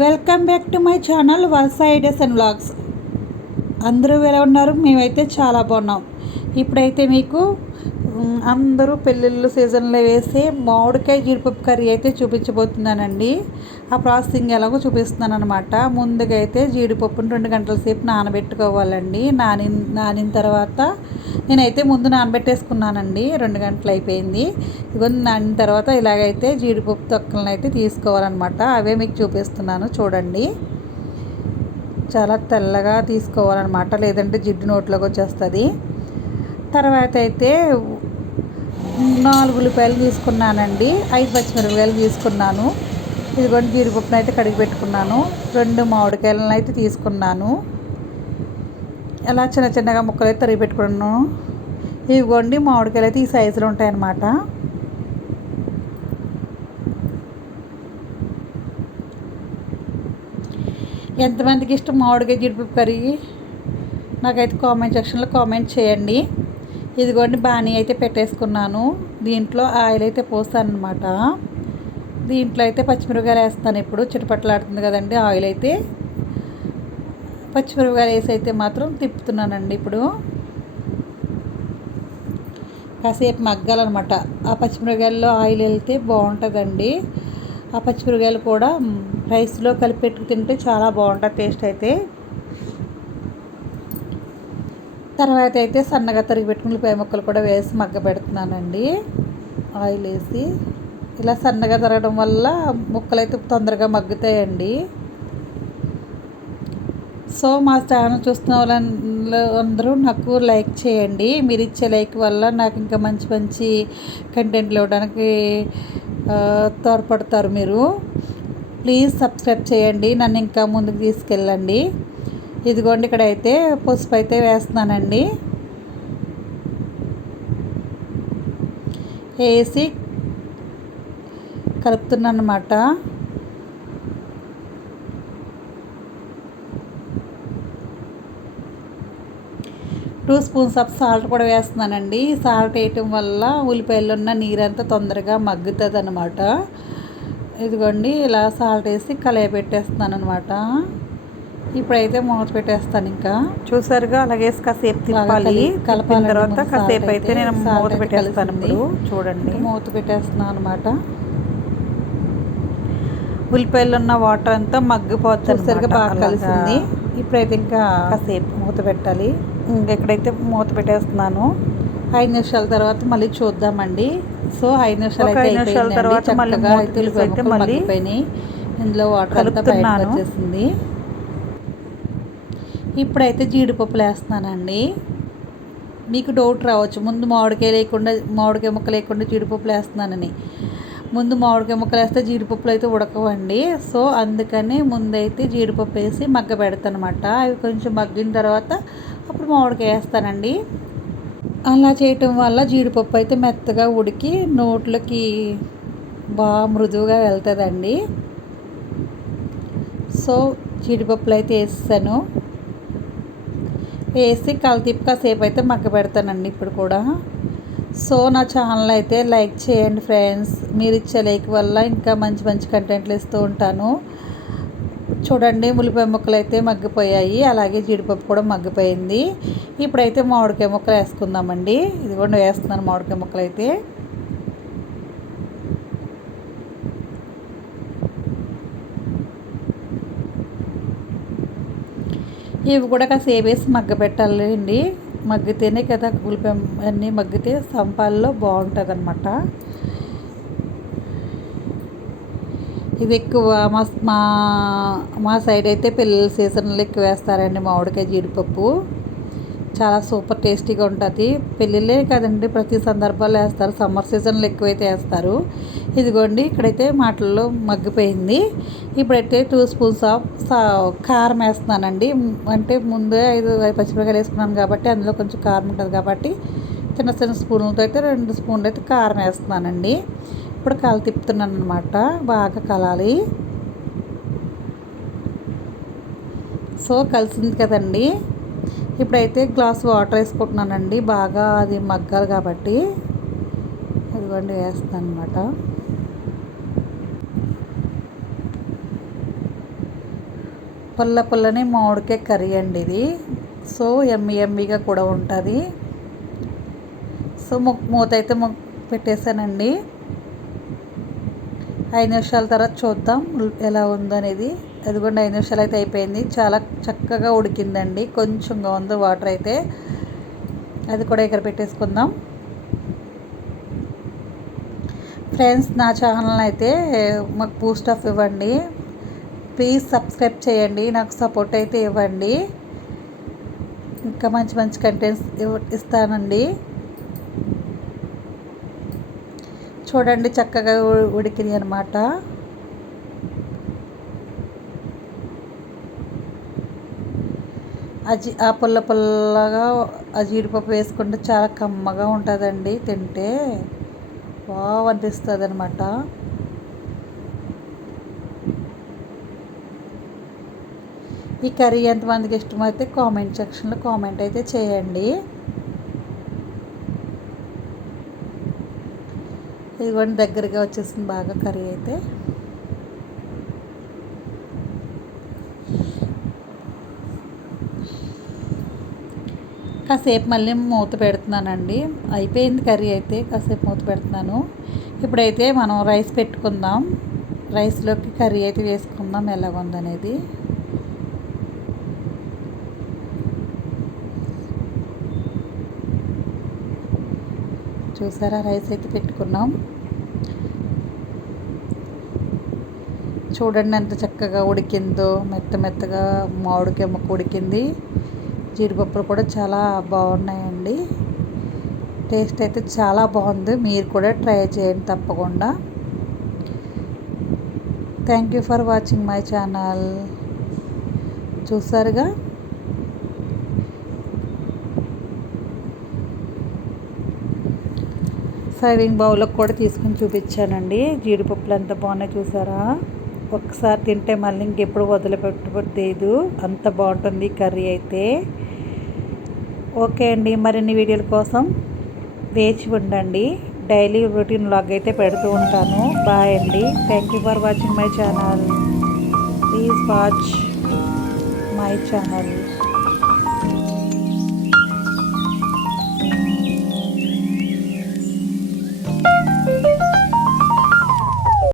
Welcome back to my channel వలస ideas and vlogs. అందరూ ఎలా ఉన్నారు? మేమైతే చాలా బాగున్నాం. ఇప్పుడైతే మీకు అందరూ పెళ్ళిళ్ళు సీజన్లో వేసే మామిడికాయ జీడిపప్పు కర్రీ అయితే చూపించబోతున్నానండి. ఆ ప్రాసెసింగ్ ఎలాగో చూపిస్తున్నాను అనమాట. ముందుగా అయితే జీడిపప్పును 2 గంటల సేపు నానబెట్టుకోవాలండి. నానిన తర్వాత నేనైతే ముందు నానబెట్టేసుకున్నానండి. 2 గంటలు అయిపోయింది. ఇవన్నీ నానిన తర్వాత ఇలాగైతే జీడిపప్పు తొక్కలను అయితే తీసుకోవాలన్నమాట. అవే మీకు చూపిస్తున్నాను చూడండి. చాలా తెల్లగా తీసుకోవాలన్నమాట, లేదంటే జిడ్డు నోట్లోకి వచ్చేస్తుంది. తర్వాత అయితే 4 ఉల్లిపాయలు తీసుకున్నానండి, 5 పచ్చిమిరపకాయలు తీసుకున్నాను. ఇదిగోండి జీడిపప్పును అయితే కడిగి పెట్టుకున్నాను. 2 మామిడికాయలను అయితే తీసుకున్నాను. ఇలా చిన్న చిన్నగా ముక్కలు అయితే తరిగి పెట్టుకున్నాను. ఇదిగోండి మామిడికాయలు అయితే ఈ సైజులో ఉంటాయన్నమాట. ఎంతమందికి ఇష్టం మామిడికాయ జీడిపప్పు కర్రీ? నాకైతే కామెంట్ సెక్షన్లో కామెంట్ చేయండి. ఇదిగోండి బాణీ అయితే పెట్టేసుకున్నాను. దీంట్లో ఆయిల్ అయితే పోస్తాను అనమాట. దీంట్లో అయితే పచ్చిమిరపకాయలు వేస్తాను. ఇప్పుడు చిటపట్లాడుతుంది కదండి ఆయిల్ అయితే. పచ్చిమిరపకాయలు వేసి అయితే మాత్రం తిప్పుతున్నానండి. ఇప్పుడు కాసేపు మగ్గాలన్నమాట. ఆ పచ్చిమిరపకాయల్లో ఆయిల్ వెళ్తే బాగుంటుందండి. ఆ పచ్చిమిరపకాయలు కూడా రైస్లో కలిపి పెట్టుకు తింటే చాలా బాగుంటుంది టేస్ట్ అయితే. తర్వాత అయితే సన్నగా తరిగి పెట్టుకుని ఉల్లిపాయ ముక్కలు కూడా వేసి మగ్గ పెడుతున్నానండి. ఆయిల్ వేసి ఇలా సన్నగా తరగడం వల్ల ముక్కలు అయితే తొందరగా మగ్గుతాయండి. సో మా ఛానల్ చూస్తున్న వాళ్ళందరూ నాకు లైక్ చేయండి. మీరు ఇచ్చే లైక్ వల్ల నాకు ఇంకా మంచి మంచి కంటెంట్లు ఇవ్వడానికి తోడ్పడతారు మీరు. ప్లీజ్ సబ్స్క్రైబ్ చేయండి, నన్ను ఇంకా ముందుకు తీసుకెళ్ళండి. ఇదిగోండి ఇక్కడైతే పసుపు అయితే వేస్తున్నానండి. వేసి కలుపుతున్నాను అన్నమాట. టూ స్పూన్స్ ఆఫ్ సాల్ట్ కూడా వేస్తున్నానండి. సాల్ట్ వేయటం వల్ల ఉల్లిపాయల్లో ఉన్న నీరంతా తొందరగా మగ్గుతుంది అన్నమాట. ఇదిగోండి ఇలా సాల్ట్ వేసి కలయ పెట్టేస్తున్నాను అనమాట. ఇప్పుడైతే మూత పెట్టేస్తాను. ఇంకా చూసారుగా అలాగే కాసేపు తిప్పాలి. కలిపిన తర్వాత కాసేపు అయితే నేను మూత పెట్టేస్తాను. ఇప్పుడు చూడండి మూత పెట్టేస్తున్నాను అనమాట. ఉల్లిపాయలు ఉన్న వాటర్ అంతా మగ్గిపోతుంది. సరిగ్గా బాగా కలిసింది. ఇప్పుడైతే ఇంకా కాసేపు మూత పెట్టాలి. ఎక్కడైతే మూత పెట్టేస్తున్నాను. 5 నిమిషాల తర్వాత మళ్ళీ చూద్దామండి. సో 5 నిమిషాల తర్వాత మళ్ళీ మగ్గిపోయినాయి. ఇందులో వాటర్ అంతా బయటకు వచ్చేసింది. ఇప్పుడైతే జీడిపప్పులు వేస్తున్నానండి. మీకు డౌట్ రావచ్చు, ముందు మామిడికాయ ముక్కలు లేకుండా జీడిపప్పులు వేస్తున్నానని. ముందు మామిడికాయ ముక్కలు వేస్తే జీడిపప్పులు అయితే ఉడకవండి. సో అందుకని ముందైతే జీడిపప్పు వేసి మగ్గ పెడతాను అనమాట. అవి కొంచెం మగ్గిన తర్వాత అప్పుడు మామిడికాయ వేస్తానండి. అలా చేయటం వల్ల జీడిపప్పు అయితే మెత్తగా ఉడికి నోట్లోకి బాగా మృదువుగా వెళ్తుందండి. సో జీడిపప్పులు అయితే వేస్తాను. వేసి కలిపి కాసేపు అయితే మగ్గ పెడతానండి ఇప్పుడు కూడా. సో నా ఛానల్ అయితే లైక్ చేయండి ఫ్రెండ్స్. మీరు ఇచ్చే లైక్ వల్ల ఇంకా మంచి మంచి కంటెంట్లు ఇస్తూ ఉంటాను. చూడండి ఉల్లిపాయ ముక్కలు అయితే మగ్గిపోయాయి, అలాగే జీడిపప్పు కూడా మగ్గిపోయింది. ఇప్పుడైతే మామిడికాయ ముక్కలు వేసుకుందామండి. ఇది కూడా వేస్తున్నాను మామిడికాయ ముక్కలు అయితే. ఇవి కూడా కాసేపు వేసి మగ్గ పెట్టాలండి. మగ్గితేనే కదా ఉల్లిపాయ అన్నీ మగ్గితే సంపాల్లో బాగుంటుంది అనమాట. ఇది ఎక్కువ మా సైడ్ అయితే పెళ్ళిళ్ళ సీజన్లో ఎక్కువ వేస్తారండి మామిడికాయ జీడిపప్పు. చాలా సూపర్ టేస్టీగా ఉంటుంది. పెళ్ళిళ్ళే కదండి, ప్రతి సందర్భాల్లో వేస్తారు. సమ్మర్ సీజన్లో ఎక్కువైతే వేస్తారు. ఇదిగోండి ఇక్కడైతే మాటల్లో మగ్గిపోయింది. ఇప్పుడైతే 2 స్పూన్స్ ఆఫ్ కారం వేస్తున్నానండి. అంటే ముందే 5 పచ్చిమిరపకాయలు వేసుకున్నాను కాబట్టి అందులో కొంచెం కారం ఉంటుంది కాబట్టి చిన్న చిన్న స్పూన్లతో అయితే 2 స్పూన్లు అయితే కారం వేస్తున్నానండి. ఇప్పుడు తిప్పుతున్నాను అనమాట. బాగా కలాలి. సో కలిసింది కదండి. ఇప్పుడైతే గ్లాస్ వాటర్ వేసుకుంటున్నానండి. బాగా అది మగ్గాలి కాబట్టి. అదిగోండి వేస్తాను అనమాట. పుల్ల పుల్లని మామిడికాయ కర్రీ అండి ఇది. సో ఎమ్మీగా కూడా ఉంటుంది. సో మూత అయితే పెట్టేశానండి. 5 నిమిషాల తర్వాత చూద్దాం ఎలా ఉందనేది. అదిగోండి 5 నిమిషాలు అయితే అయిపోయింది. చాలా చక్కగా ఉడికిందండి. కొంచెంగా ఉంది వాటర్ అయితే. అది కూడా ఇక్కడ పెట్టేసుకుందాం. ఫ్రెండ్స్, నా ఛానల్ అయితే మాకు బూస్ట్ ఆఫ్ ఇవ్వండి. ప్లీజ్ సబ్స్క్రైబ్ చేయండి. నాకు సపోర్ట్ అయితే ఇవ్వండి. ఇంకా మంచి మంచి కంటెంట్స్ ఇస్తానండి. చూడండి చక్కగా ఉడికింది అనమాట. ఆ పుల్లగా ఆ జీడిపప్పు వేసుకుంటే చాలా కమ్మగా ఉంటుందండి. తింటే బాగా అనిపిస్తుంది అనమాట. ఈ కర్రీ ఎంతమందికి ఇష్టమైతే కామెంట్ సెక్షన్లో కామెంట్ అయితే చేయండి. ఇదిగోండి దగ్గరగా వచ్చేసింది బాగా కర్రీ అయితే. కాసేపు మళ్ళీ మూత పెడుతున్నానండి. అయిపోయింది కర్రీ అయితే. కాసేపు మూత పెడుతున్నాను. ఇప్పుడైతే మనం రైస్ పెట్టుకుందాం. రైస్లోకి కర్రీ అయితే వేసుకుందాం ఎలా ఉందనేది. చూసారా, రైస్ అయితే పెట్టుకున్నాం. చూడండి ఎంత చక్కగా ఉడికిందో. మెత్తగా మామిడికాయ ముక్క ఉడికింది. జీడిపప్పులు కూడా చాలా బాగున్నాయండి. టేస్ట్ అయితే చాలా బాగుంది. మీరు కూడా ట్రై చేయండి తప్పకుండా. Thank you for watching my channel. చూసారుగా. సర్వింగ్ బౌల్లోకి కూడా తీసుకుని చూపించానండి. జీడిపప్పులు ఎంత బాగున్నాయి చూసారా. ఒకసారి తింటే మళ్ళీ ఇంకెప్పుడు వదిలిపెట్టలేదు. అంత బాగుంటుంది కర్రీ అయితే. ఓకే అండి, మరిన్ని వీడియోల కోసం వేచి ఉండండి. డైలీ రొటీన్ వ్లాగ్ అయితే పెడుతూ ఉంటాను. బాయ్ అండి. Thank you for watching my channel. Please watch my channel.